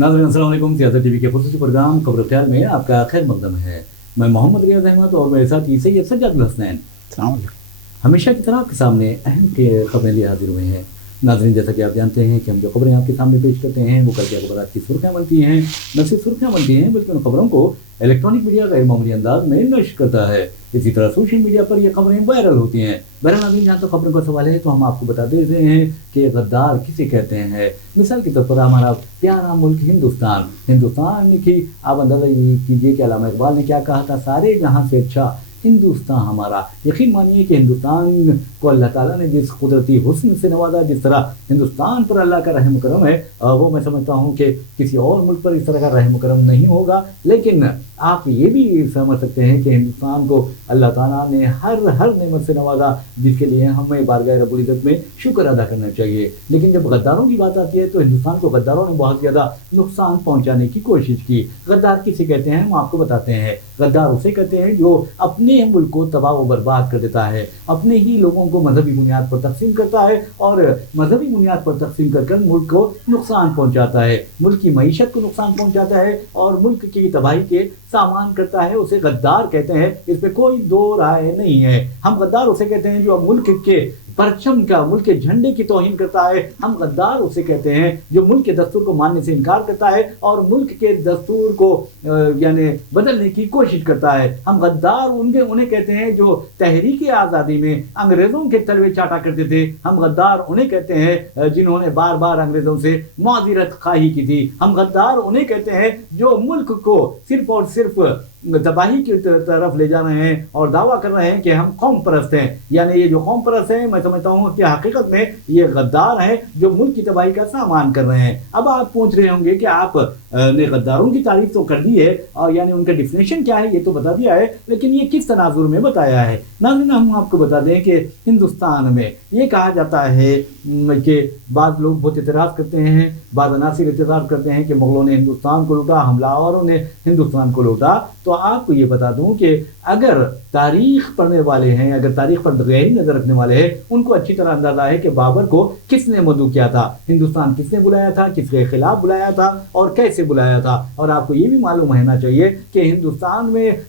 नाज़रीन अस्सलाम वालेकुम। सियासत टीवी के ख़ुसूसी प्रोग्राम खबर ख्याल में आपका खैर मकदम है। मैं मोहम्मद रियाज अहमद और मेरे साथ सैयद सज्जाद हसनैन। हमेशा की तरह आपके सामने अहम खबरें लिए हाजिर हुए हैं। नाज़रीन, जैसा कि आप जानते हैं कि हम जो खबरें आपके सामने पेश करते हैं वो कल की अखबार की सुर्खियाँ बनती हैं। न सिर्फ सुर्खियाँ बनती हैं बल्कि उन खबरों को इलेक्ट्रॉनिक मीडिया गैर मामूली अंदाज में नश्र करता है। इसी तरह सोशल मीडिया पर ये खबरें वायरल होती हैं। बहरहाल नाज़रीन, जहाँ तो खबरों का सवाल है तो हम आपको बता देते हैं कि गद्दार किसे कहते हैं। मिसाल के तौर पर हमारा प्यारा मुल्क हिंदुस्तान की आप अंदाज़ा कीजिए कि अल्लामा इकबाल ने क्या कहा था, सारे जहाँ से अच्छा हिंदुस्तान हमारा। यकीन मानिए कि हिंदुस्तान को अल्लाह ताला ने जिस कुदरती हुस्न से नवाजा, जिस तरह हिंदुस्तान पर अल्लाह का रहम करम है, वो मैं समझता हूँ कि किसी और मुल्क पर इस तरह का रहम करम नहीं होगा। लेकिन आप ये भी समझ सकते हैं कि हिंदुस्तान को अल्लाह ताला ने हर नेमत से नवाजा, जिसके लिए हमें बारगाह रब्बुल इज़्ज़त में शुक्र अदा करना चाहिए। लेकिन जब गद्दारों की बात आती है तो हिंदुस्तान को गद्दारों ने बहुत ज़्यादा नुकसान पहुँचाने की कोशिश की। गद्दार किसे कहते हैं हम आपको बताते हैं। गद्दार उसे कहते हैं जो अपने मुल्क को तबाह व बर्बाद कर देता है, अपने ही लोगों को मजहबी बुनियाद पर तकसीम करता है और मजहबी बुनियाद पर तकसीम कर मुल्क को नुकसान पहुंचाता है, मुल्क की मईशत को नुकसान पहुंचाता है और मुल्क की तबाही के सामान करता है। उसे गद्दार कहते हैं, इस पे कोई दो राय नहीं है। हम गद्दार उसे कहते हैं जो मुल्क के परचम का, मुल्क के झंडे की तौहीन करता है। हम गद्दार उसे कहते हैं जो मुल्क के दस्तूर को मानने से इनकार करता है और मुल्क के दस्तूर को यानी बदलने की कोशिश करता है। हम गद्दार उन्हें कहते हैं जो तहरीक आज़ादी में अंग्रेज़ों के तलवे चाटा करते थे। हम गद्दार उन्हें कहते हैं जिन्होंने बार बार अंग्रेज़ों से मुआज़रत खाही की थी। हम गद्दार उन्हें कहते हैं जो मुल्क को सिर्फ और सिर्फ तबाही की तरफ ले जा रहे हैं और दावा कर रहे हैं कि हम कौम परस्त हैं। यानी ये जो कौम परस्त हैं, मैं समझता हूँ कि हकीकत में ये गद्दार हैं जो मुल्क की तबाही का सामान कर रहे हैं। अब आप पूछ रहे होंगे कि आप ने गद्दारों की तारीफ तो कर दी है और यानी उनका डिफिनेशन क्या है ये तो बता दिया है, लेकिन ये किस तनाजुर में बताया है। नाज़रीन, हम आपको बता दें कि हिंदुस्तान में ये कहा जाता है कि बाद लोग बहुत एतराज़ करते हैं, बाद अनासिर एतराज़ करते हैं कि मुग़लों ने हिंदुस्तान को लूटा, हमलावरों ने हिंदुस्तान को लूटा। तो आपको ये बता दूं कि अगर तारीख पढ़ने वाले हैं, अगर तारीख पर गहरी नज़र रखने वाले हैं, उनको अच्छी तरह अंदाजा है कि बाबर को किसने मदऊ किया था, हिंदुस्तान किसने बुलाया था, किसके खिलाफ बुलाया था और कैसे बुलाया था। और आपको ये भी मालूम रहना चाहिए कि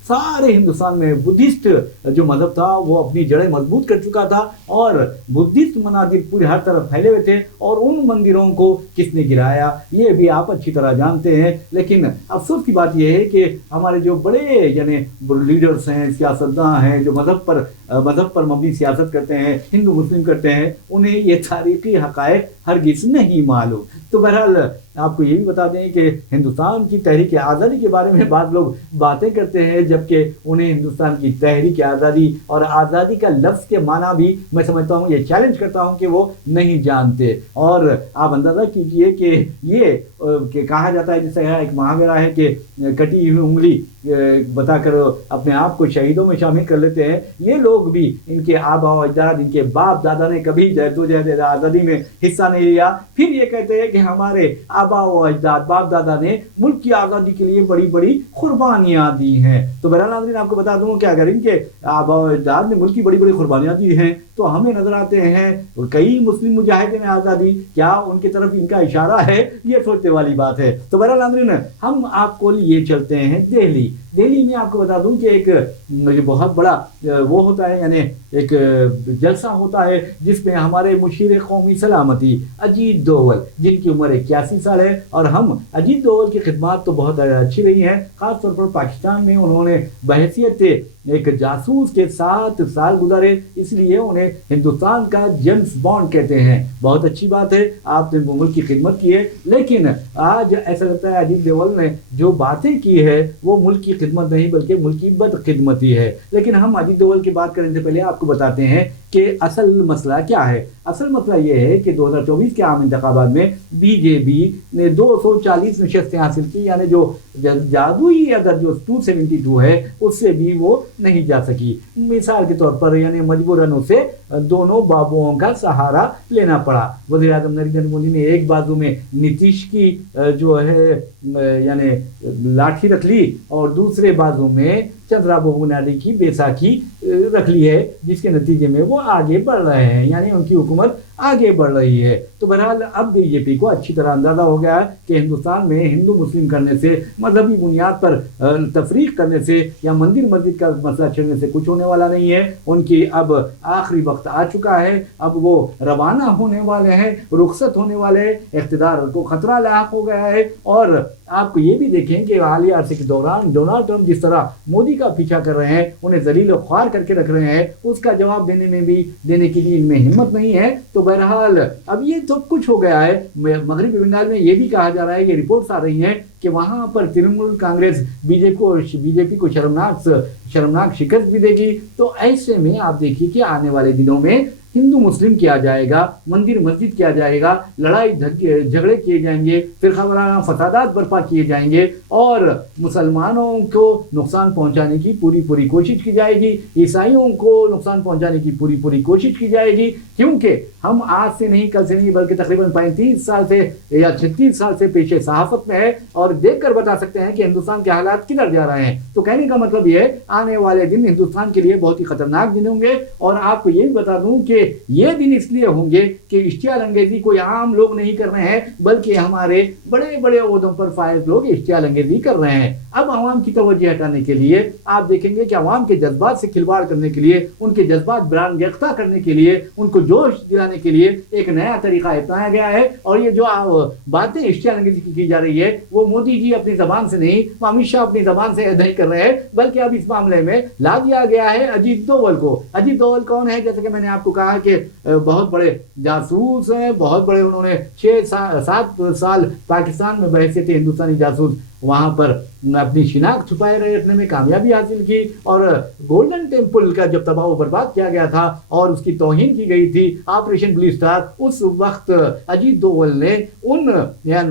सारे हिंदुस्तान में बुद्धिस्ट जो मजहब था वो अपनी जड़ें मजबूत कर चुका था और बुद्धिस्ट मनाजिर पूरे हर तरफ फैले हुए थे और उन मंदिरों को किसने गिराया ये भी आप अच्छी तरह जानते हैं। लेकिन अफसोस की बात यह है कि हमारे जो बड़े यानी लीडर्स हैं, सियासतदान हैं, जो मजहब पर मबनी सियासत करते हैं, हिंदू मुस्लिम करते हैं, उन्हें ये तारीखी हक़ाइक़ हरगिज़ नहीं मालूम। तो बहरहाल आपको ये भी बता दें कि हिंदुस्तान की तहरीक आज़ादी के बारे में बाद लोग बातें करते हैं, जबकि उन्हें हिंदुस्तान की तहरीक आज़ादी और आज़ादी का लफ्ज़ के माना भी मैं समझता हूँ, ये चैलेंज करता हूँ कि वो नहीं जानते। और आप अंदाज़ा कीजिए कि ये कहा जाता है, जैसे एक मुहावरा है कि कटी हुई उंगली बताकर अपने आप को शहीदों में शामिल कर लेते हैं। ये लोग भी, इनके आबा व अजदाद, इनके बाप दादा ने कभी जद्दोजहद आज़ादी में हिस्सा नहीं लिया, फिर ये कहते हैं कि हमारे आबा व अजदाद, बाप दादा ने मुल्क की आज़ादी के लिए बड़ी बड़ी कुर्बानियाँ दी हैं। तो बहरहाल नाज़रीन, आपको बता दूँ कि अगर इनके आबा व अजदाद ने मुल्क की बड़ी बड़ी कुर्बानियाँ दी हैं तो हमें नजर आते हैं कई मुस्लिम मुजाहिदीन आज़ादी, क्या उनकी तरफ इनका इशारा है, ये सोचने वाली बात है। तो बहरहाल नाज़रीन, हम आपको लिए चलते हैं दिल्ली में। आपको बता दूं कि एक बहुत बड़ा वो होता है, यानी एक जलसा होता है जिसमें हमारे मुशीर कौमी सलामती अजीत डोवल, जिनकी उम्र 81 साल है, और हम अजीत डोवल की खिदमत तो बहुत अच्छी रही हैं। ख़ासतौर पर पाकिस्तान में उन्होंने बहैसियत एक जासूस के 7 साल गुजारे, इसलिए उन्हें हिंदुस्तान का जेम्स बॉन्ड कहते हैं। बहुत अच्छी बात है, आपने मुल्क की खिदमत की है, लेकिन आज ऐसा लगता है अजीत डोवल ने जो बातें की है वो मुल्क की खिदमत नहीं बल्कि मुल्क की बदखिदमती है। लेकिन हम अजीत डोवल की बात करने से पहले आपको बताते हैं कि असल मसला क्या है। असल मसला ये है कि 2024 के आम इंतखाबात में बीजेपी ने 240 नशस्तें हासिल की, यानी जो جادوئی اگر جو 272 ہے اس سے بھی وہ نہیں جا سکی. مثال کے طور پر یعنی مجبوراً اسے دونوں بابوؤں کا سہارا لینا پڑا. وزیر اعظم نریندر مودی نے ایک بازو میں نتیش کی جو ہے یعنی لاٹھی رکھ لی اور دوسرے بازو میں چندرا بابو نائیڈو کی بیساکھی رکھ لی ہے، جس کے نتیجے میں وہ آگے بڑھ رہے ہیں، یعنی ان کی حکومت آگے بڑھ رہی ہے. تو بہرحال اب بی جے پی کو اچھی طرح اندازہ ہو گیا ہے کہ ہندوستان میں ہندو مسلم کرنے سے، مذہبی بنیاد پر تفریق کرنے سے یا مندر مسجد کا مسئلہ چھیڑنے سے کچھ ہونے والا نہیں ہے. ان کی اب آخری وقت آ چکا ہے، اب وہ روانہ ہونے والے ہیں، رخصت ہونے والے ہیں، اقتدار کو خطرہ لاحق ہو گیا ہے. اور آپ کو یہ بھی دیکھیں کہ حالیہ عرصے کے دوران ڈونلڈ ٹرمپ جس طرح مودی کا پیچھا کر رہے ہیں، انہیں ذلیل و خوار کر کے رکھ رہے ہیں، اس کا جواب دینے کے لیے ان میں ہمت نہیں ہے. تو بہرحال اب یہ تو کچھ ہو گیا ہے. مغربی بنگال میں یہ بھی کہا جا رہا ہے، یہ رپورٹس آ رہی ہیں کہ وہاں پر ترنمول کانگریس بی جے پی کو شرمناک شکست بھی دے گی. تو ایسے میں آپ دیکھیے کہ آنے والے دنوں میں ہندو مسلم کیا جائے گا، مندر مسجد کیا جائے گا، لڑائی جھگڑے کیے جائیں گے، فرقہ وارانہ فسادات برپا کیے جائیں گے اور مسلمانوں کو نقصان پہنچانے کی پوری کوشش کی جائے گی، عیسائیوں کو نقصان پہنچانے کی پوری کوشش کی جائے گی. کیونکہ ہم آج سے نہیں، کل سے نہیں، بلکہ تقریباً 35 سال سے یا 36 سال سے پیشے صحافت میں ہے اور دیکھ کر بتا سکتے ہیں کہ ہندوستان کے حالات کدھر جا رہے ہیں. تو کہنے کا مطلب یہ ہے آنے والے دن ہندوستان کے لیے بہت ہی خطرناک دن ہوں گے. اور آپ کو یہ بھی بتا دوں کہ یہ دن اس لیے ہوں گے کہ اشتعال انگیزی کوئی عام لوگ نہیں کر رہے ہیں، بلکہ ہمارے بڑے عہدوں پر فائز لوگ اشتعال انگیزی کر رہے ہیں. اب عوام کی توجہ ہٹانے کے لیے آپ دیکھیں گے کہ عوام کے جذبات سے کھلواڑ کرنے کے لیے، ان کے جذبات برانگیختہ کرنے کے لیے، ان کو جوش دلانے کے لیے ایک نیا طریقہ اپنایا گیا ہے. اور یہ جو باتیں اشتعال انگیزی کی جا رہی ہے وہ مودی جی اپنی زبان سے نہیں، امت شاہ اپنی زبان سے نہیں کر رہے ہیں، بلکہ اب اس معاملے میں لا دیا گیا ہے اجیت دوول کو. اجیت دوول کون ہے؟ جیسے کہ میں نے آپ کو کہا کہ بہت بڑے جاسوس ہیں، بہت بڑے، انہوں نے 6-7 سال پاکستان میں بحیثیت ہندوستانی جاسوس وہاں پر اپنی شناخت چھپائے رکھنے میں کامیابی حاصل کی. اور گولڈن ٹیمپل کا جب تباہ و برباد کیا گیا تھا اور اس کی توہین کی گئی تھی آپریشن بلیو اسٹار، اس وقت اجیت دوول نے ان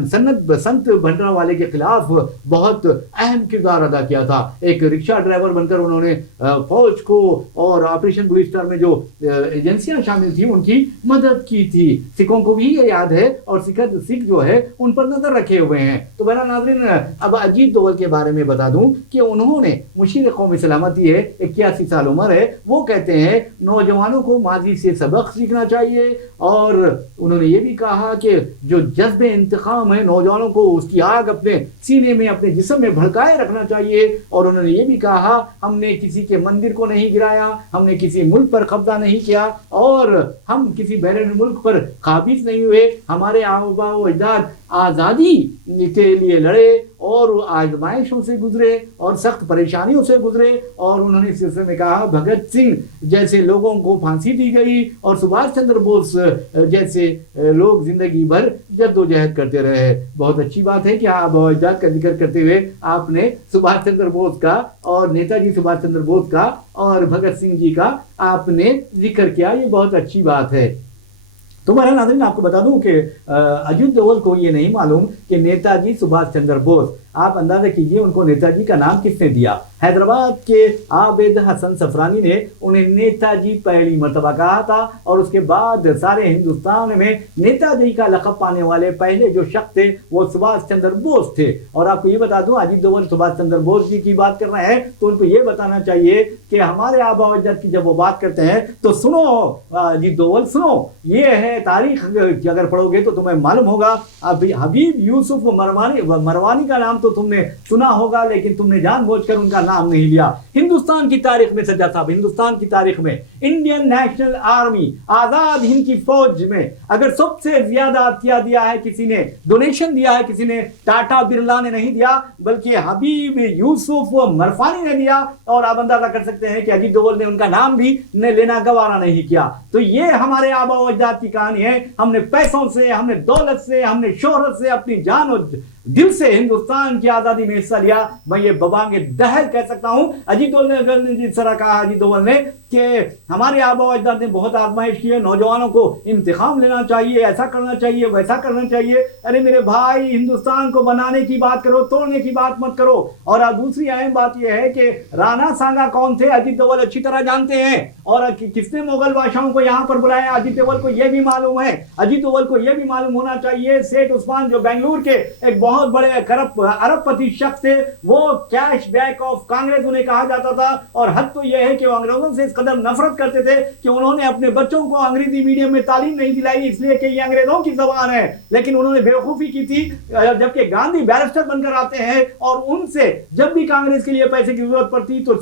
سنت بھنڈراوالے کے خلاف بہت اہم کردار ادا کیا تھا. ایک رکشہ ڈرائیور بن کر انہوں نے فوج کو اور آپریشن بلیو اسٹار میں جو ایجنسیاں شامل تھیں ان کی مدد کی تھی. سکھوں کو بھی یہ یاد ہے اور سکھ جو ہے ان پر نظر رکھے ہوئے ہیں. تو بہرحال ناظرین، اب اجیت دوول کے بارے میں بتا دوں کہ انہوں نے مشیر قومی سلامتی ہے، 81 سال عمر ہے، وہ کہتے ہیں نوجوانوں کو ماضی سے سبق سیکھنا چاہیے. اور انہوں نے یہ بھی کہا کہ جو جذب انتقام ہے نوجوانوں کو اس کی آگ اپنے سینے میں، اپنے جسم میں بھڑکائے رکھنا چاہیے. اور انہوں نے یہ بھی کہا ہم نے کسی کے مندر کو نہیں گرایا، ہم نے کسی ملک پر قبضہ نہیں کیا اور ہم کسی بیرون ملک پر قابض نہیں ہوئے. ہمارے آباء و اجداد آزادی کے لیے لڑے اور آزمائشوں سے گزرے اور سخت پریشانیوں سے گزرے. اور انہوں نے اس سلسلے میں کہا بھگت سنگھ جیسے لوگوں کو پھانسی دی گئی اور سبھاش چندر بوس جیسے لوگ زندگی بھر جد و جہد کرتے رہے. بہت اچھی بات ہے کہ آباء و اجداد کا ذکر کرتے ہوئے آپ نے سبھاش چندر بوس کا اور نیتا جی سبھاش چندر بوس کا اور بھگت سنگھ جی کا آپ نے ذکر کیا، یہ بہت اچھی بات ہے. تو بہرحال ناظرین، آپ کو بتا دوں کہ اجیت دوول کو یہ نہیں معلوم کہ نیتا جی سبھاش چندر بوس، آپ اندازہ کیجئے ان کو نیتا جی کا نام کس نے دیا. حیدرآباد کے عابد حسن صفرانی نے انہیں نیتا جی پہلی مرتبہ کہا تھا اور اس کے بعد سارے ہندوستان میں نیتا جی کا لقب پانے والے پہلے جو شخص تھے وہ سبھاش چندر بوس تھے. اور آپ کو یہ بتا دوں اجیت دوول سبھاش چندر بوس جی کی بات کر رہے ہیں تو ان کو یہ بتانا چاہیے کہ ہمارے آباء و اجداد کی جب وہ بات کرتے ہیں تو سنو اجیت دوول، سنو، یہ ہے تاریخ اگر پڑھو گے تو تمہیں معلوم ہوگا. حبیب یوسف مروانی کا نام تو تم نے سنا ہوگا لیکن تم نے جان بوجھ کر ان کا نام نہیں لیا. ہندوستان کی تاریخ میں سجاد صاحب، ہندوستان کی تاریخ میں Indian national army, Azad Hind کی فوج میں اگر سب سے زیادہ عطیہ دیا ہے کسی نے، ڈونیشن دیا ہے کسی نے، ٹاٹا برلا نے نہیں دیا بلکہ حبیب یوسف مرفانی نے دیا. اور آپ اندازہ کر سکتے ہیں کہ اجیت دوول نے ان کا نام بھی لینا گوارا نہیں کیا. تو یہ ہمارے آباء و اجداد کی کہانی ہے. ہم نے پیسوں سے، ہم نے دولت سے، ہم نے شہرت سے اپنی جان दिल से हिंदुस्तान की आजादी में हिस्सा लिया, मैं ये बबांगे दहर कह सकता हूँ। अजीत डोभाल ने जिस तरह कहा अजीत डोभाल ने कि हमारे आबा अजदाद ने बहुत आजमाइश की है, नौजवानों को इंतखाम लेना चाहिए, ऐसा करना चाहिए, वैसा करना चाहिए। अरे मेरे भाई, हिंदुस्तान को बनाने की बात करो, तोड़ने की बात मत करो। और दूसरी अहम बात यह है कि राणा सांगा कौन थे अजीत डोभाल अच्छी तरह जानते हैं, और किसने मुगल बादशाहों को यहाँ पर बुलाया अजीत डोभाल को यह भी मालूम है। अजीत डोभाल को यह भी मालूम होना चाहिए, सेठ उस्मान जो बेंगलुरु के एक बहुत बड़े अरबपति शख्स थे, वो कैश बैक ऑफ कांग्रेस उन्हें कहा जाता था। और हद तो यह है कि वो अंग्रेजों से इस कदर नफरत करते थे कि उन्होंने अपने बच्चों को अंग्रेजी मीडियम में तालीम नहीं दिलाई, इसलिए कि ये अंग्रेजों की जबान है। लेकिन उन्होंने बेवकूफी की थी, जबकि गांधी बैरिस्टर बनकर आते हैं और उनसे जब भी कांग्रेस के लिए पैसे की जरूरत पड़ती तो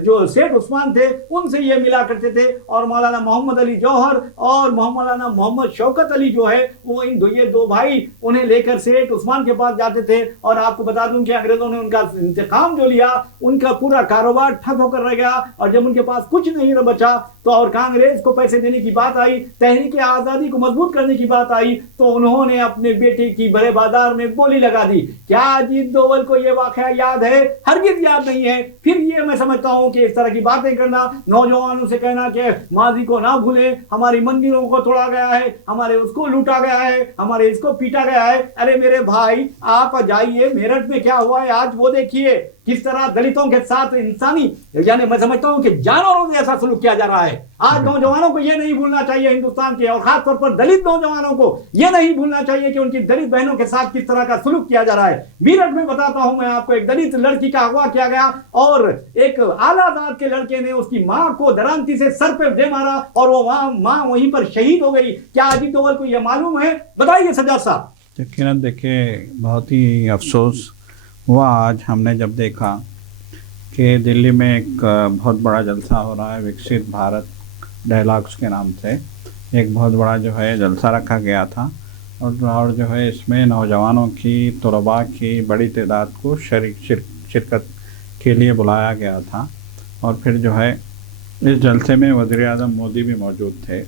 जो सेठ उस्मान थे उनसे ये मिला करते थे। और मौलाना मोहम्मद अली जौहर और मौलाना मोहम्मद शौकत अली जो है वो ये दो भाई उन्हें लेकर सेठ उस्मान के पास जाते थे। और आपको बता दूं कि अंग्रेजों ने उनका इंतकाम जो लिया, उनका पूरा कारोबार ठप होकर रह गया। और जब उनके पास कुछ नहीं बचा तो और कांग्रेस को पैसे देने की बात आई, तहरीक आजादी को मजबूत करने की बात आई, तो उन्होंने अपने बेटे की बड़े बाजार में बोली लगा दी। क्या अजीत डोभाल को यह वाकया याद है? हरगिज याद नहीं है। फिर ये मैं समझता हूं कि इस तरह की बातें करना, नौजवानों से कहना कि माजी को ना भूलें, हमारी मंदिरों को तोड़ा गया है, हमारे उसको लूटा गया है, हमारे इसको पीटा गया है। अरे मेरे भाई, आप जाइए मेरठ में क्या हुआ है आज वो देखिए, किस तरह दलितों के साथ इंसानी, यानी मैं समझता हूं कि जानवरों से ऐसा सलूक किया जा रहा है। आज नौजवानों को यह नहीं भूलना चाहिए, हिंदुस्तान के और खास तौर पर दलित नौजवानों को यह नहीं भूलना चाहिए कि उनकी दलित बहनों के साथ किस तरह का सलूक किया जा रहा है। मेरठ में बताता हूं मैं आपको, एक दलित लड़की का अगवा किया गया और एक आला जात के लड़के ने उसकी मां को दरांती से सर पे दे मारा और वो मां वहीं पर शहीद हो गई। क्या अजीत डोभाल को यह मालूम है? बताइए सज्जाद साहब। यकीनन देखिए, बहुत ही अफसोस हुआ आज हमने जब देखा कि दिल्ली में एक बहुत बड़ा जलसा हो रहा है, विकसित भारत डायलॉग्स के नाम से एक बहुत बड़ा जो है जलसा रखा गया था। और जो है इसमें नौजवानों की, तलबा की बड़ी तादाद को शिरकत के लिए बुलाया गया था। और फिर जो है इस जलसे में वज़ीर आज़म मोदी भी मौजूद थे।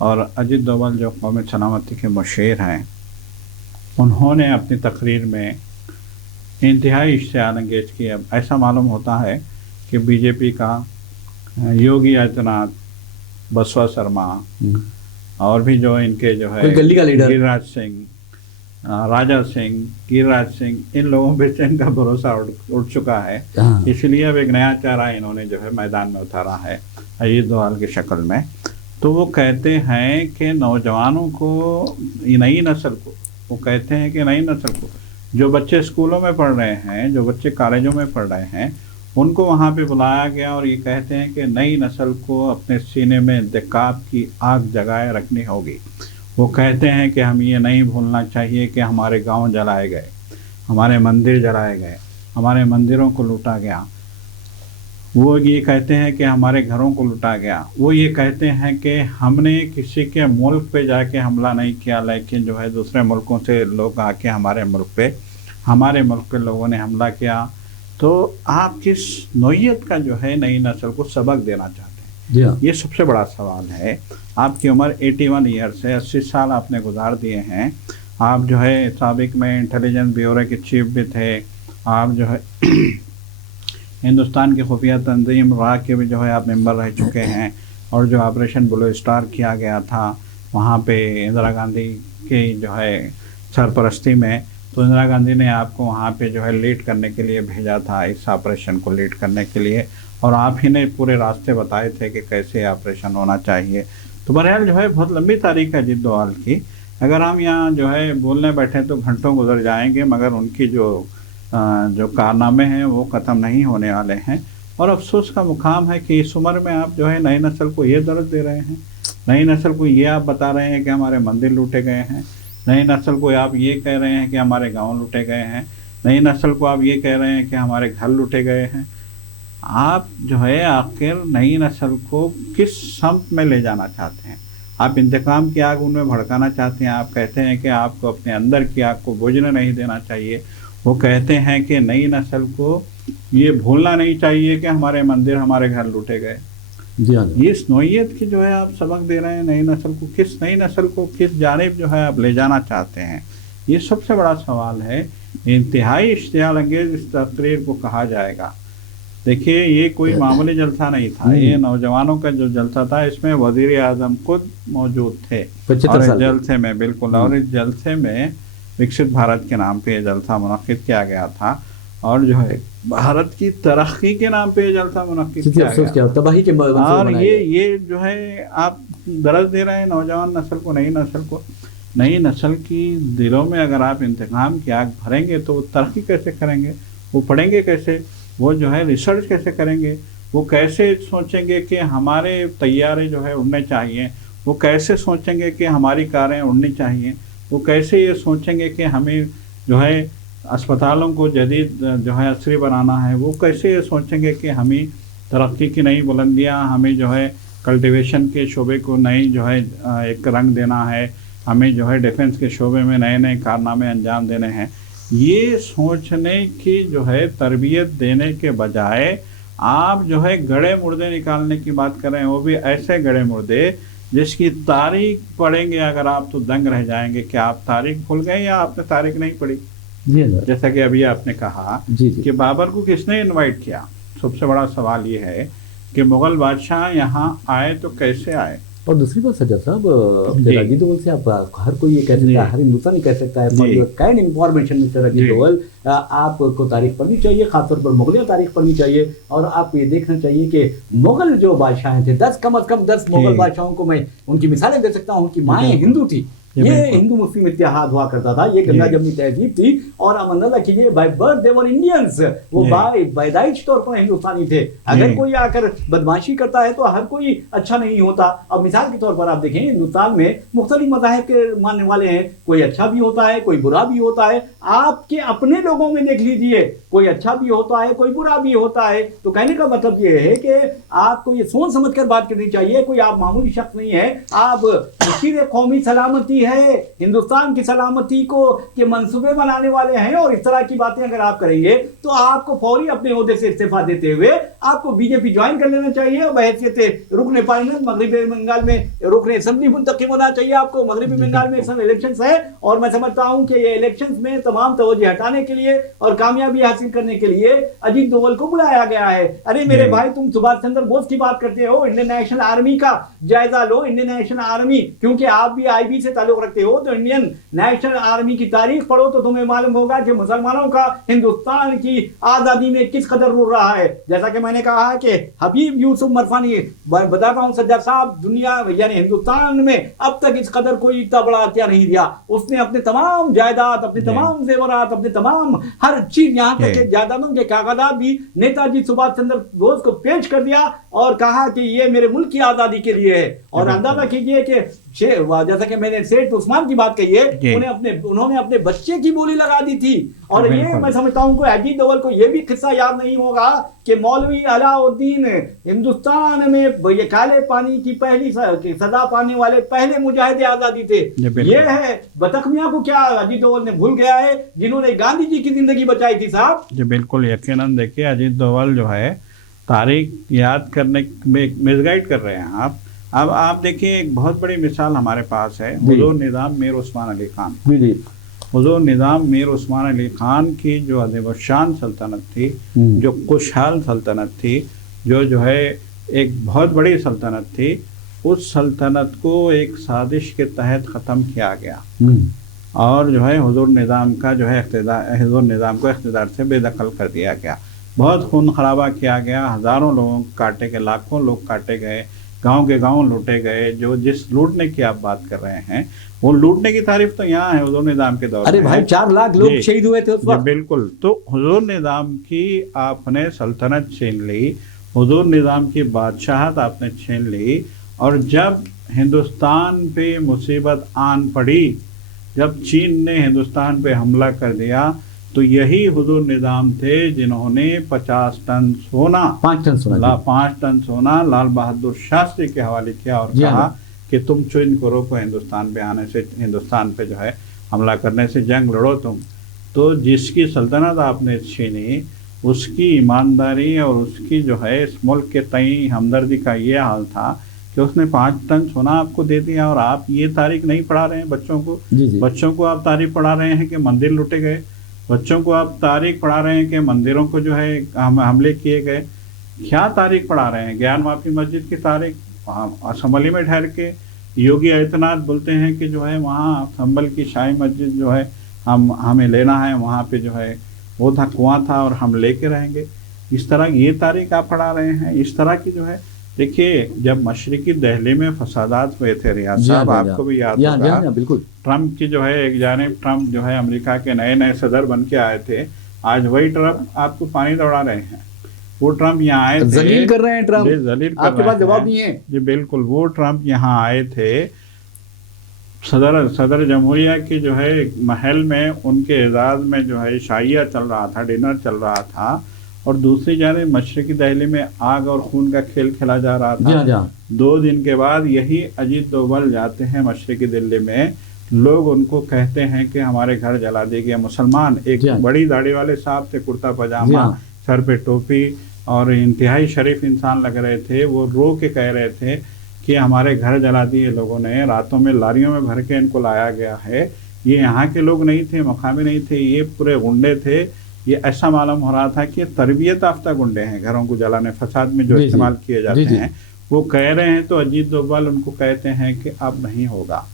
और अजीत डोभाल जो कौमी सलामती के मुशीर हैं, उन्होंने अपनी तकरीर में इंतहाई इश्तियाल अंगेज किया। ऐसा मालूम होता है कि बीजेपी का योगी आदित्यनाथ, बसवा शर्मा और भी जो इनके जो है गली का लीडर गिरिराज सिंह, राजा सिंह, गिरिराज सिंह, इन लोगों पे से इनका भरोसा उठ चुका है। इसलिए अब एक नया चेहरा इन्होंने जो है मैदान में उतारा है अजीत डोभाल की शक्ल में। तो वो कहते हैं कि नौजवानों को, नई नस्ल को, वो कहते हैं कि नई नस्ल को, जो बच्चे स्कूलों में पढ़ रहे हैं, जो बच्चे कॉलेजों में पढ़ रहे हैं, उनको वहाँ पे बुलाया गया और ये कहते हैं कि नई नस्ल को अपने सीने में इंतखाब की आग जगाए रखनी होगी। वो कहते हैं कि हम ये नहीं भूलना चाहिए कि हमारे गांव जलाए गए, हमारे मंदिर जलाए गए, हमारे मंदिरों को लूटा गया। वो ये कहते हैं कि हमारे घरों को लूटा गया। वो ये कहते हैं कि हमने किसी के मुल्क पे जाके हमला नहीं किया, लेकिन जो है दूसरे मुल्कों से लोग आके हमारे मुल्क पे लोगों ने हमला किया। तो आप किस नौइयत का जो है नई नस्ल को सबक देना चाहते हैं? ये सबसे बड़ा सवाल है। आपकी उम्र 81 ईयर्स है, 80 साल आपने गुजार दिए हैं। आप जो है साबिक में इंटेलिजेंस ब्यूरो के चीफ भी थे। आप जो है हिंदुस्तान की खुफिया तंजीम रा के भी जो है आप मेंबर रह चुके हैं। और जो ऑपरेशन ब्लू स्टार किया गया था वहाँ पे इंदिरा गांधी की जो है सरपरस्ती में, तो इंदिरा गांधी ने आपको वहाँ पे जो है लीड करने के लिए भेजा था, इस ऑपरेशन को लीड करने के लिए। और आप ही ने पूरे रास्ते बताए थे कि कैसे ऑपरेशन होना चाहिए। तो बहरहाल जो है बहुत लंबी तारीख है अजीत डोभाल की। अगर हम यहाँ जो है बोलने बैठे तो घंटों गुजर जाएंगे, मगर उनकी जो कारनामे हैं वो ख़त्म नहीं होने वाले हैं। और अफसोस का मुकाम है कि इस उम्र में आप जो है नई नस्ल को ये दर्द दे रहे हैं, नई नस्ल को ये आप बता रहे हैं कि हमारे मंदिर लूटे गए हैं, नई नस्ल को आप ये कह रहे हैं कि हमारे गांव लूटे गए हैं, नई नस्ल को आप ये कह रहे हैं कि हमारे घर लूटे गए हैं। आप जो है आखिर नई नस्ल को किस सम्त में ले जाना चाहते हैं? आप इंतकाम की आग उनमें भड़काना चाहते हैं। आप कहते हैं कि आपको अपने अंदर की आग को बुझने नहीं देना चाहिए। वो कहते हैं कि नई नस्ल को ये भूलना नहीं चाहिए कि हमारे मंदिर, हमारे घर लूटे गए। ये इस नौइयत की जो है आप सबक दे रहे हैं नई नस्ल को। किस नई नस्ल को किस जानिब जो है आप ले जाना चाहते हैं? یہ سب سے بڑا سوال ہے. انتہائی اشتعال انگیز اس تقریر کو کہا جائے گا. دیکھیے یہ کوئی معمولی جلسہ نہیں تھا، یہ نوجوانوں کا جو جلسہ تھا اس میں وزیر اعظم خود موجود تھے اور اس جلسے میں بالکل، اور اس جلسے میں وکست بھارت کے نام پہ یہ جلسہ منعقد کیا گیا تھا اور جو ہے بھارت کی ترقی کے نام پہ یہ جلسہ منعقد کیا گیا تباہی کے اور یہ جو ہے آپ درس دے رہے ہیں نوجوان نسل کو، نئی نسل کی دلوں میں اگر آپ انتقام کی آگ بھریں گے تو وہ ترقی کیسے کریں گے، وہ پڑھیں گے کیسے، وہ جو ہے ریسرچ کیسے کریں گے، وہ کیسے سوچیں گے کہ ہمارے طیارے جو ہے اڑنے چاہیے، وہ کیسے سوچیں گے کہ ہماری کاریں اڑنی چاہیے، وہ کیسے یہ سوچیں گے کہ ہمیں جو ہے اسپتالوں کو جدید جو ہے عصری بنانا ہے، وہ کیسے یہ سوچیں گے کہ ہمیں ترقی کی نئی بلندیاں، ہمیں جو ہے کلٹیویشن کے شعبے کو نئی جو ہے ایک رنگ دینا ہے، ہمیں جو ہے ڈیفنس کے شعبے میں نئے کارنامے انجام دینے ہیں. یہ سوچنے کی جو ہے تربیت دینے کے بجائے آپ جو ہے گڑے مردے نکالنے کی بات کر رہے ہیں، وہ بھی ایسے گڑے مردے جس کی تاریخ پڑھیں گے اگر آپ تو دنگ رہ جائیں گے کہ آپ تاریخ بھول گئے یا آپ نے تاریخ نہیں پڑھی. جیسا کہ ابھی آپ نے کہا کہ بابر کو کس نے انوائٹ کیا، سب سے بڑا سوال یہ ہے کہ مغل بادشاہ یہاں آئے تو کیسے آئے. اور دوسری بات سجاد صاحب، راجی دول سے آپ ہر کوئی یہ کہہ سکتا ہے، ہر ہندوستانی کہہ سکتا ہے کائنڈ انفارمیشن مسٹر راجی دول، آپ کو تاریخ پڑھنی چاہیے، خاص طور پر مغلیہ تاریخ پڑھنی چاہیے، اور آپ کو یہ دیکھنا چاہیے کہ مغل جو بادشاہ تھے، کم از کم 10 مغل بادشاہوں کو میں ان کی مثالیں دے سکتا ہوں. ان کی مائیں ہندو تھی، یہ ہندو مسلم اتحاد ہوا کرتا تھا، یہ گنگا جمنی تہذیب تھی، اور اندازہ کیجیے by birth they were Indians, وہ پیدائش طور پر ہندوستانی تھے. اگر کوئی آ کر بدماشی کرتا ہے تو ہر کوئی اچھا نہیں ہوتا. اب مثال کے طور پر آپ دیکھیں ہندوستان میں مختلف مذاہب کے ماننے والے ہیں، کوئی اچھا بھی ہوتا ہے، کوئی برا بھی ہوتا ہے. آپ کے اپنے لوگوں میں دیکھ لیجیے، کوئی اچھا بھی ہوتا ہے، کوئی برا بھی ہوتا ہے. تو کہنے کا مطلب یہ ہے کہ آپ کو یہ سوچ سمجھ کر بات کرنی چاہیے. کوئی آپ معمولی شخص نہیں ہے، آپ مشیر قومی سلامتی ہے، ہندوستان کی سلامتی کو کے منصوبے بنانے والے ہیں، اور اس طرح کی باتیں اگر آپ کریں گے تو آپ کو فوری اپنے عہدے سے استعفیٰ دیتے ہوئے آپ کو بی جے پی جوائن کر لینا چاہیے، اور بحیثیت رکن پارلیمنٹ مغربی بنگال میں رکن اسمبلی منتخب ہونا چاہیے آپ کو. مغربی بنگال میں اس وقت الیکشنز ہے، اور میں سمجھتا ہوں کہ یہ الیکشنز میں تمام توجہ ہٹانے کے لیے اور کامیابی حاصل کرنے کے لیے اجیت دوول کو بلایا گیا ہے. ارے میرے بھائی، تم سبھاش چندر بوس کی بات کرتے ہو، انڈین نیشنل آرمی کا جائزہ لو. انڈین نیشنل آرمی، کیونکہ آپ بھی آئی بی سے تعلق رکھتے ہو، تو انڈین نیشنل آرمی کی تاریخ پڑھو تو تمہیں معلوم ہوگا کہ مسلمانوں کا ہندوستان کی آزادی میں کس قدر رول رہا ہے. جیسا کہ میں نے کہا کہ حبیب یوسف مرفانی، بتاتا ہوں سجاد صاحب، دنیا یعنی ہندوستان میں اب تک اس قدر کوئی اتنا بڑا ہتھیار نہیں دیا. اس نے اپنے تمام جائیداد، اپنے تمام زیورات، اپنے تمام ہر چیز، یہاں تک کہ جائیدادوں کے کاغذات بھی نیتا جی سبھاش چندر بوس کو پیش کر دیا اور کہا کہ یہ میرے ملک کی آزادی کے لیے ہے. اور اندازہ کیجئے کہ جیسا کہ میں نے سیٹھ عثمان کی بات کہی ہے، انہوں نے اپنے بچے کی بولی لگا دی تھی. اور یہ میں سمجھتا ہوں کہ اجیت دوول کو یہ بھی قصہ یاد نہیں ہوگا کہ مولوی علاء الدین ہندوستان میں یہ کالے پانی کی پہلی سزا پانے والے پہلے مجاہد آزادی تھے. یہ ہے بطخ میاں کو کیا اجیت دوول نے بھول گیا ہے، جنہوں نے گاندھی جی کی زندگی بچائی تھی صاحب. جی بالکل، یقیناً. دیکھیے اجیت دوول جو ہے تاریخ یاد کرنے میں مس گائڈ کر رہے ہیں آپ. اب آپ دیکھیں ایک بہت بڑی مثال ہمارے پاس ہے، حضور نظام میر عثمان علی خان. حضور نظام میر عثمان علی خان کی جو عظیم الشان سلطنت تھی، جو خوشحال سلطنت تھی، جو ہے ایک بہت بڑی سلطنت تھی، اس سلطنت کو ایک سازش کے تحت ختم کیا گیا اور جو ہے حضور نظام کا جو ہے حضور نظام کو اقتدار سے بے دخل کر دیا گیا. بہت خون خرابہ کیا گیا، ہزاروں لوگوں کاٹے گئے، لاکھوں لوگ کاٹے گئے، گاؤں کے گاؤں لوٹے گئے. جو جس لوٹنے کی آپ بات کر رہے ہیں، وہ لوٹنے کی تعریف تو یہاں ہے حضور نظام کے دور میں. ارے بھائی 4 لاکھ لوگ شہید ہوئے تھے اس وقت. بالکل. تو حضور نظام کی آپ نے سلطنت چھین لی، حضور نظام کی بادشاہت آپ نے چھین لی، اور جب ہندوستان پہ مصیبت آن پڑی، جب چین نے ہندوستان پہ حملہ کر دیا، تو یہی حضور نظام تھے جنہوں نے 50 ٹن سونا 5 ٹن سونا لال بہادر شاستری کے حوالے کیا اور کہا کہ تم چین کو روکو، ہندوستان پہ آنے سے، ہندوستان پہ جو ہے حملہ کرنے سے جنگ لڑو تم. تو جس کی سلطنت آپ نے چھینی، اس کی ایمانداری اور اس کی جو ہے اس ملک کے تئیں ہمدردی کا یہ حال تھا کہ اس نے 5 टन सोना आपको दे दिया और आप ये तारीख नहीं पढ़ा रहे हैं बच्चों को। जी जी बच्चों को आप तारीख पढ़ा रहे हैं कि मंदिर लूटे गए, बच्चों को आप तारीख पढ़ा रहे हैं कि मंदिरों को जो है हमले किए गए। क्या तारीख पढ़ा रहे हैं? ज्ञान वापी मस्जिद की तारीख असम्बली में ठहर के योगी आदित्यनाथ बोलते हैं कि जो है वहाँ संभल की शाही मस्जिद जो है हमें लेना है, वहाँ पे जो है वो था कुआं था और हम लेके रहेंगे। इस तरह ये तारीख आप पढ़ा रहे हैं। इस तरह की जो है, देखिए जब मशरिकी दिल्ली में फसादात हुए थे रियाज साहब, आपको भी याद होगा, बिल्कुल ट्रम्प की जो है एक जानिब ट्रम्प जो है अमेरिका के नए नए सदर बन के आए थे, आज वही ट्रम्प आपको पानी दौड़ा रहे हैं। वो ट्रम्प यहाँ आए थे, जलील कर रहे हैं ट्रम्प, जलील कर आपके पास जवाब नहीं है जी। बिल्कुल, वो ट्रम्प यहाँ आए थे, सदर जमहूरिया की जो है महल में उनके एजाज में जो है शाइया चल रहा था, डिनर चल रहा था, और दूसरी जानिब मशरिकी दिल्ली में आग और खून का खेल खेला जा रहा था। 2 दिन के बाद यही अजीत डोभाल जाते हैं मशरिकी दिल्ली में, लोग उनको कहते हैं कि हमारे घर जला दिए गए। मुसलमान एक बड़ी दाढ़ी वाले साहब थे, कुर्ता पजामा, सर पे टोपी और इंतहाई शरीफ इंसान लग रहे थे। वो रो के कह रहे थे कि हमारे घर जला दिए लोगों ने, रातों में लारियों में भर के इनको लाया गया है। ये यहाँ के लोग नहीं थे, मकामी नहीं थे, ये पूरे गुंडे थे। ये ऐसा मालूम हो रहा था कि तरबियत याफ्ता गुंडे हैं, घरों को जलाने फसाद में जो इस्तेमाल किए जाते हैं। वो कह रहे हैं तो अजीत डोभाल उनको कहते हैं कि अब नहीं होगा,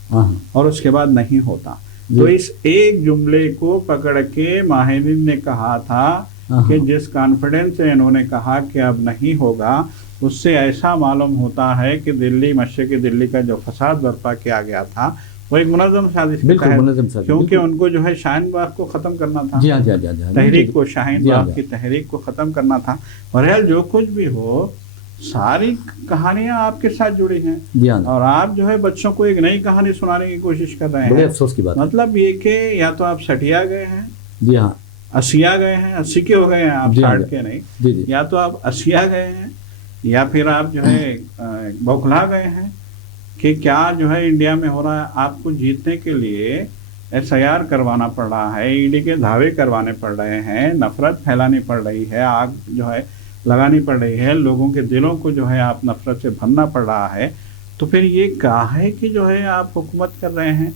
और उसके बाद नहीं होता। तो इस एक जुमले को पकड़ के माहिदीन ने कहा था कि जिस कॉन्फिडेंस से इन्होंने कहा कि अब नहीं होगा, उससे ऐसा मालूम होता है कि दिल्ली, मशरिकी दिल्ली का जो फसाद बर्पा किया गया था वो एक मुनज़्ज़म साजिश के तहत, क्योंकि उनको जो है शाहीन बाग को ख़त्म करना था, तहरीक को, शाहीन बाग की तहरीक को ख़त्म करना था। बहरहाल जो कुछ भी हो, सारी कहानियां आपके साथ जुड़ी हैं, और आप जो है बच्चों को एक नई कहानी सुनाने की कोशिश कर रहे हैं। बड़े अफसोस की बात, मतलब ये कि या तो आप सटिया गए हैं, जी हाँ, असिया गए हैं, 80 के हो गए हैं आप, 60 के नहीं, या तो आप असिया गए हैं, या फिर आप जो है बौखला गए हैं कि क्या जो है इंडिया में हो रहा है। आपको जीतने के लिए SIR करवाना पड़ रहा है, ED के धावे करवाने पड़ रहे हैं, नफरत फैलानी पड़ रही है, आग जो है लगानी पड़ रही है, लोगों के दिलों को जो है आप नफरत से भरना पड़ रहा है। तो फिर ये कहा है कि जो है आप हुकूमत कर रहे हैं।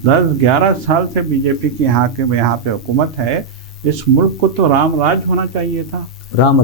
10-11 साल से बीजेपी की यहाँ पे हुकूमत है। इस मुल्क को तो राम राज होना चाहिए था।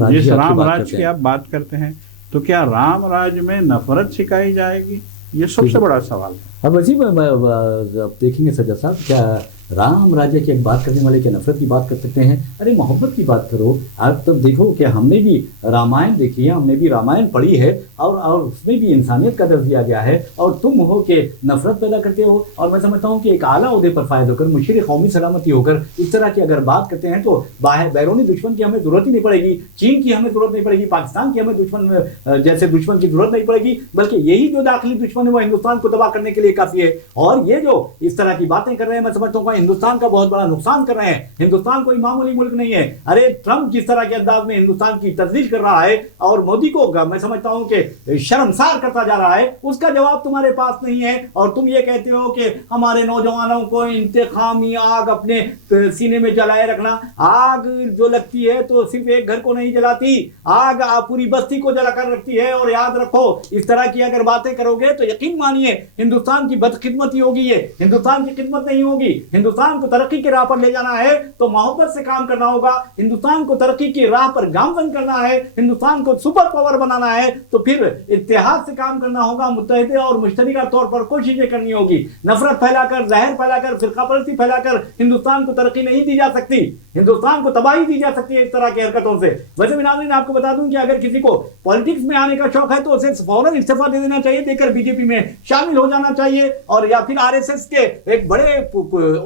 जिस राम राज की आप बात करते हैं, तो क्या राम राज में नफरत सिखाई जाएगी? ये सबसे बड़ा सवाल है। अब वजीब अब देखेंगे सज्जा साहब, क्या राम राज्य की एक बात करने वाले क्या नफरत की बात कर सकते हैं? अरे मोहब्बत की बात करो। आप तब देखो कि हमने भी रामायण देखी है, हमने भी रामायण पढ़ी है, और उसमें भी इंसानियत का दर्ज दिया गया है, और तुम हो कि नफरत पैदा करते हो। और मैं समझता हूँ कि एक आला ओहदे पर फायद होकर, मुशीर कौमी सलामती होकर इस तरह की अगर बात करते हैं तो बैरूनी दुश्मन की हमें जरूरत ही नहीं पड़ेगी, चीन की हमें जरूरत नहीं पड़ेगी, पाकिस्तान की हमें दुश्मन जैसे दुश्मन की जरूरत नहीं पड़ेगी, बल्कि यही जो दाखिली दुश्मन है वो हिंदुस्तान को तबाह करने के लिए काफी है। और ये जो इस तरह की बातें कर रहे हैं, मैं समझता हूँ हिंदुस्तान का बहुत बड़ा नुकसान कर रहे हैं। हिंदुस्तान कोई मामूली मुल्क नहीं है। अरे ट्रम्प जिस तरह के अंदाज में हिंदुस्तान की तजदीद कर रहा है और मोदी को मैं समझता हूं कि शर्मसार करता जा रहा है, उसका जवाब तुम्हारे पास नहीं है। और तुम ये कहते हो कि हमारे नौजवानों को इंतकामी आग अपने सीने में जलाए रखना। आग जो लगती है तो सिर्फ एक घर को नहीं जलाती, आग पूरी बस्ती को जलाकर रखती है। और याद रखो, इस तरह की अगर बातें करोगे तो यकीन मानिए हिंदुस्तान की बदखिदमती होगी, ये हिंदुस्तान की खिदमत नहीं होगी। हिंदुस्तान को तरक्की की राह पर ले जाना है तो मोहब्बत से काम करना होगा। हिंदुस्तान को तरक्की की राह पर गामजन करना है, हिंदुस्तान को सुपर पावर बनाना है तो फिर इत्तेहाद से काम करना होगा, मुत्तहिदे और मुश्तरका तौर पर कोशिशें करनी होगी। नफरत फैलाकर, जहर फैलाकर, फिरकापरस्ती फैलाकर हिंदुस्तान को तरक्की नहीं दी जा सकती, हिंदुस्तान को तबाही दी जा सकती है इस तरह की हरकतों से। वैसे भी नाज़रीन आपको बता दूं कि अगर किसी को पॉलिटिक्स में आने का शौक है तो उसे फौरन इस्तीफा दे देना चाहिए, देकर बीजेपी में शामिल हो जाना चाहिए, और या फिर आरएसएस के एक बड़े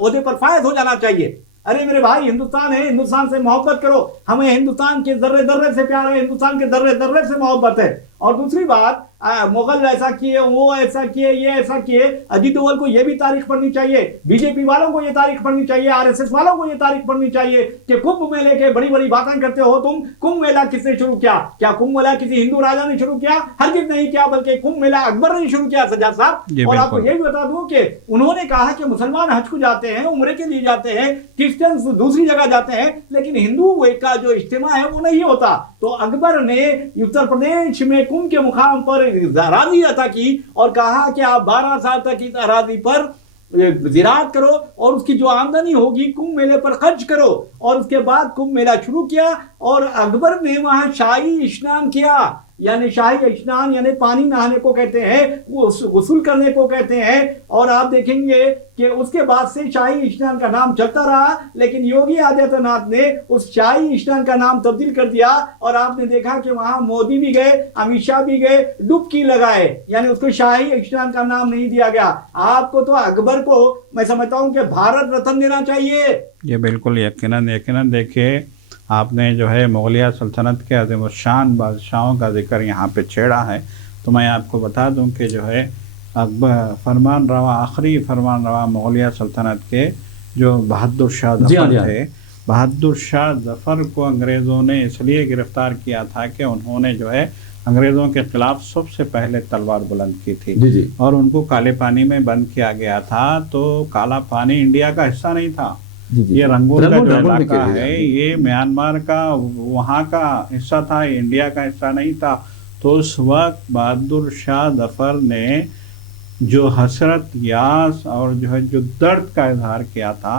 ओहदे पर फायद हो जाना चाहिए। अरे मेरे भाई, हिंदुस्तान है, हिंदुस्तान से मोहब्बत करो। हमें हिंदुस्तान के जर्रे दर्रे से प्यार है, हिंदुस्तान के जर्रे दर्रे से मोहब्बत है। और दूसरी बात, मुगल ऐसा किए, वो ऐसा किए, ये ऐसा किए, अजीत डोभाल को ये भी तारीख पढ़नी चाहिए, बीजेपी वालों को ये तारीख पढ़नी चाहिए, आरएसएस वालों को ये तारीख पढ़नी चाहिए कि कुंभ मेले के बड़ी बड़ी बातें करते हो तुम। कुंभ मेला किसने शुरू किया? क्या कुंभ मेला किसी हिंदू राजा ने शुरू किया? हरगिज़ नहीं किया, बल्कि कुंभ मेला अकबर ने शुरू किया सज्जाद साहब। और आपको ये भी बता दूं कि उन्होंने कहा कि मुसलमान हज को जाते हैं, उम्रे के लिए जाते हैं, क्रिश्चियंस दूसरी जगह जाते हैं, लेकिन हिंदू का जो इज्तिमा है वो नहीं होता। तो अकबर ने उत्तर प्रदेश में कुंभ के मुकाम पर अराजी अता की और कहा कि आप 12 साल तक इस अराजी पर ज़िराअत करो और उसकी जो आमदनी होगी कुंभ मेले पर खर्च करो। और उसके बाद कुंभ मेला शुरू किया और अकबर ने वहाँ शाही स्नान किया, यानी शाही स्नान यानी पानी नहाने को कहते हैं, गुस्ल करने को कहते हैं। और आप देखेंगे कि उसके बाद से शाही स्नान का नाम चलता रहा, लेकिन योगी आदित्यनाथ ने उस शाही स्नान का नाम तब्दील कर दिया। और आपने देखा कि वहाँ मोदी भी गए, अमित शाह भी गए, डुबकी लगाए, यानी उसको शाही स्नान का नाम नहीं दिया गया। आपको तो अकबर को मैं समझता हूँ कि भारत रत्न देना चाहिए। ये बिल्कुल यकीनन देखिए, आपने जो है मुगलिया सल्तनत के अज़ीमुश्शान बादशाहों का जिक्र यहाँ पे छेड़ा है, तो मैं आपको बता दूं कि जो है अकबर आखिरी फरमान रवा मुगलिया सल्तनत के जो बहादुर शाह ज़फ़र थे, बहादुर शाह ज़फ़र को अंग्रेज़ों ने इसलिए गिरफ़्तार किया था कि उन्होंने जो है अंग्रेज़ों के ख़िलाफ़ सबसे पहले तलवार बुलंद की थी और उनको काले पानी में बंद किया गया था। तो काला पानी इंडिया का हिस्सा नहीं था, ये रंगून का जो इलाका है ये म्यांमार का वहाँ का हिस्सा था, इंडिया का हिस्सा नहीं था। तो उस वक्त बहादुर शाह ज़फ़र ने जो हसरत, यास और जो है जो दर्द का इजहार किया था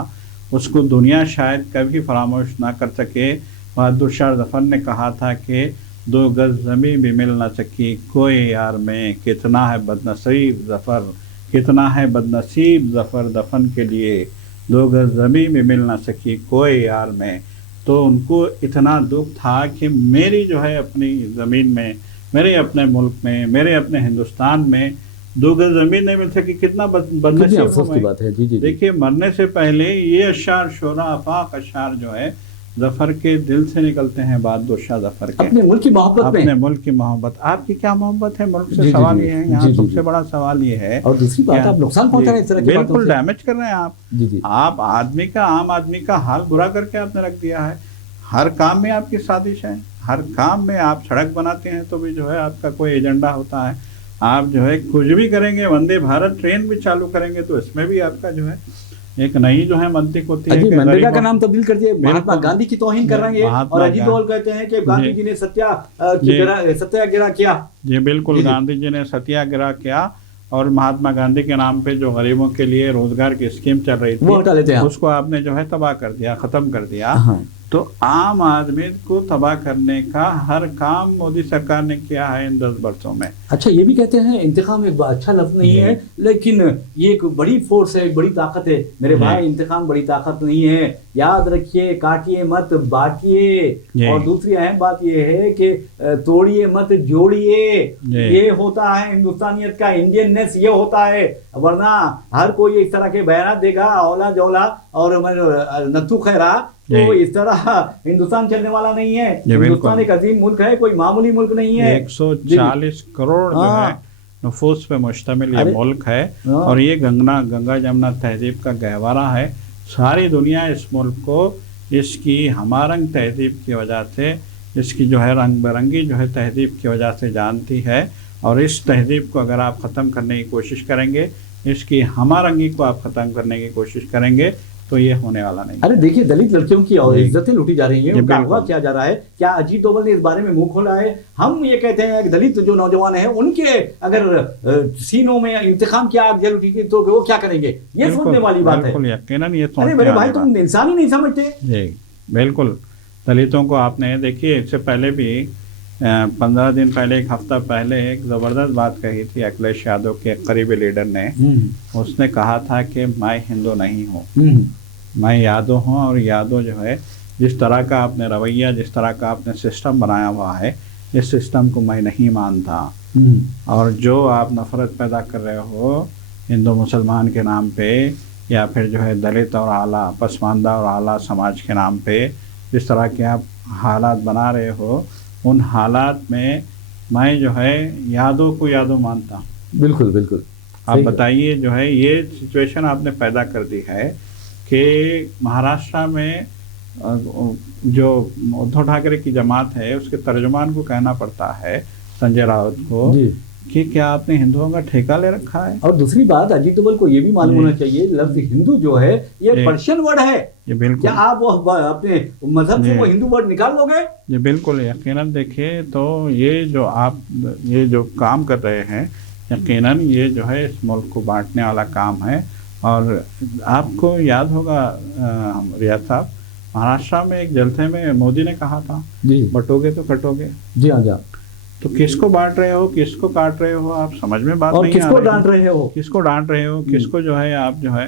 उसको दुनिया शायद कभी फरामोश ना कर सके। बहादुर शाह ज़फ़र ने कहा था कि 2 गज़ ज़मीं भी मिल ना सकी कोई यार में, कितना है बदनसीब ज़फ़र, कितना है बदनसीब ज़फ़र दफन के लिए, 2 गज़ ज़मीं में मिल ना सकी कोई यार में। तो उनको इतना दुख था कि मेरी जो है अपनी ज़मीन में, मेरे अपने मुल्क में, मेरे अपने हिंदुस्तान में 2 गज़ ज़मीन नहीं मिल सकी, कितना बदनसीब की बात है। देखिए, मरने से पहले ये अशार शोरा आफाक अशार जो है ज़फ़र के दिल से निकलते हैं, बहादुर शाह ज़फ़र के अपने मुल्क की मोहब्बत, अपने मुल्क की मोहब्बत। आपकी क्या मोहब्बत है मुल्क से? सवाल ये है यहाँ, सबसे बड़ा सवाल ये है। और दूसरी बात, आप नुकसान पहुंचा रहे हैं, इस तरह की बातों से बिल्कुल डैमेज कर रहे हैं आप। आप आम आदमी का हाल बुरा करके आपने रख दिया है। हर काम में आपकी साजिश है, हर काम में आप सड़क बनाते हैं तो भी जो है आपका कोई एजेंडा होता है। आप जो है कुछ भी करेंगे, वंदे भारत ट्रेन भी चालू करेंगे तो इसमें भी आपका जो है एक नई जो है मंतिक होती है कि मनरेगा का नाम तब्दील कर दिया, महात्मा गांधी की तौहीन कर रहे हैं। और अजीत डोवाल कहते हैं कि गांधी जी ने सत्याग्रह किया। जी बिल्कुल, गांधी जी ने सत्याग्रह किया और महात्मा गांधी के नाम पे जो गरीबों के लिए रोजगार की स्कीम चल रही थी उसको आपने जो है तबाह कर दिया, खत्म कर दिया। तो आम आदमी को तबाह करने का हर काम मोदी सरकार ने किया है इन 10 वर्षों में। अच्छा, ये भी कहते हैं इंतकाम एक अच्छा लफ्ज नहीं है, लेकिन ये एक बड़ी फोर्स है, बड़ी ताकत है मेरे भाई। इंतकाम बड़ी ताकत नहीं है, याद रखिए, काटिए मत बांटिए। और दूसरी अहम बात ये है कि तोड़िए मत जोड़िए। ये होता है हिंदुस्तानियत का, इंडियननेस ये होता है। वरना हर कोई इस तरह के बयान देगा, औला जौला और नत्थू खैरा, तो इस तरह हिंदुस्तान चलने वाला नहीं है। हिंदुस्तान एक अजीम मुल्क है, कोई मामूली मुल्क नहीं है। 140 करोड़ जो है नफूस पे मुश्तमिल ये मुल्क है और ये गंगा जमुना तहजीब का गहवारा है। सारी दुनिया इस मुल्क को इसकी हमारंग तहजीब की वजह से, इसकी जो है रंग बिरंगी जो है तहजीब की वजह से जानती है। और इस तहजीब को अगर आप ख़त्म करने की कोशिश करेंगे, इसकी हमारंगी को आप ख़त्म करने की कोशिश करेंगे तो ये होने वाला नहीं। अरे देखिए, दलित लड़कियों की और इज्जतें लूटी जा रही हैं, उनका अगवा किया जा रहा है। क्या अजीत डोभाल ने इस बारे में मुंह खोला है? हम ये कहते हैं कि दलित जो नौजवान हैं उनके अगर सीनों में इंतकाम की आग जल उठी तो वो क्या करेंगे? ये सोचने वाली बात है। यकीनन ये अरे मेरे भाई, तुम इंसान ही नहीं समझते। जी बिल्कुल, दलितों को आपने देखिए, इससे पहले भी 15 दिन पहले, 1 हफ्ता पहले एक ज़बरदस्त बात कही थी अखिलेश यादव के करीबी लीडर ने। उसने कहा था कि मैं हिंदू नहीं हूँ, मैं यादव हूँ। और यादव जो है, जिस तरह का आपने रवैया, जिस तरह का आपने सिस्टम बनाया हुआ है, इस सिस्टम को मैं नहीं मानता। और जो आप नफ़रत पैदा कर रहे हो हिंदू मुसलमान के नाम पे, या फिर जो है दलित और आला, पसमानदा और आला समाज के नाम पे जिस तरह के आप हालात बना रहे हो, उन हालात में मैं जो है यादव को यादव मानता हूँ। बिल्कुल बिल्कुल। आप बताइए, जो है ये सिचुएशन आपने पैदा कर दी है कि महाराष्ट्र में जो उद्धव ठाकरे की जमात है उसके तर्जुमान को कहना पड़ता है, संजय राउत को, کہ کیا آپ نے ہندوؤں کا ٹھیکہ لے رکھا ہے؟ اور دوسری بات اجیت دوول کو یہ بھی معلوم ہونا چاہیے لفظ ہندو جو ہے یہ پرشین ورڈ ہے، یہ بالکل کیا آپ وہ اپنے مذہب سے وہ ہندو ورڈ نکال لو گے؟ یہ بالکل یقیناً دیکھیے تو یہ جو آپ یہ جو کام کر رہے ہیں یقیناً یہ جو ہے اس ملک کو بانٹنے والا کام ہے. اور آپ کو یاد ہوگا ریاض صاحب، مہاراشٹر میں ایک جلسے میں مودی نے کہا تھا جی بٹو گے تو کٹو گے. جی ہاں جی ہاں. تو کس کو بانٹ رہے ہو، کس کو کاٹ رہے ہو، آپ سمجھ میں بات نہیں آ رہی. کس کو ڈانٹ رہے ہو، کس کو ڈانٹ رہے ہو، کس کو جو ہے آپ جو ہے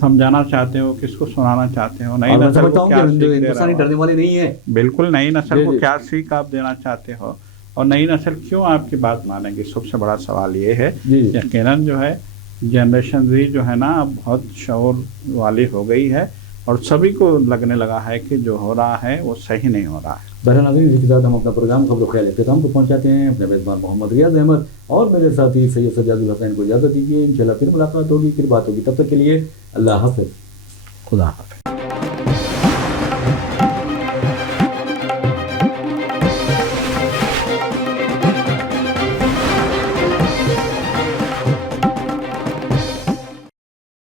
سمجھانا چاہتے ہو، کس کو سنانا چاہتے ہو. نئی نسل کو کیا سیکھ دے رہے ڈرنے والے نہیں ہیں. بالکل نئی نسل کو کیا سیکھ آپ دینا چاہتے ہو، اور نئی نسل کیوں آپ کی بات مانیں گی. سب سے بڑا سوال یہ ہے. یقیناً جو ہے جنریشن زی جو ہے نا بہت شعور والی ہو گئی ہے، اور سبھی کو لگنے لگا ہے کہ جو ہو رہا ہے وہ صحیح نہیں ہو رہا ہے. بہرحال ناظرین، اسی کے ساتھ ہم اپنا پروگرام خبر و خیال اختتام کو پہنچاتے ہیں. اپنے میزبان محمد ریاض احمد اور میرے ساتھی سید سجاد الحسین کو اجازت دیجیے. انشاءاللہ پھر ملاقات ہوگی، پھر بات ہوگی. تب تک کے لیے اللہ حافظ. خدا حافظ.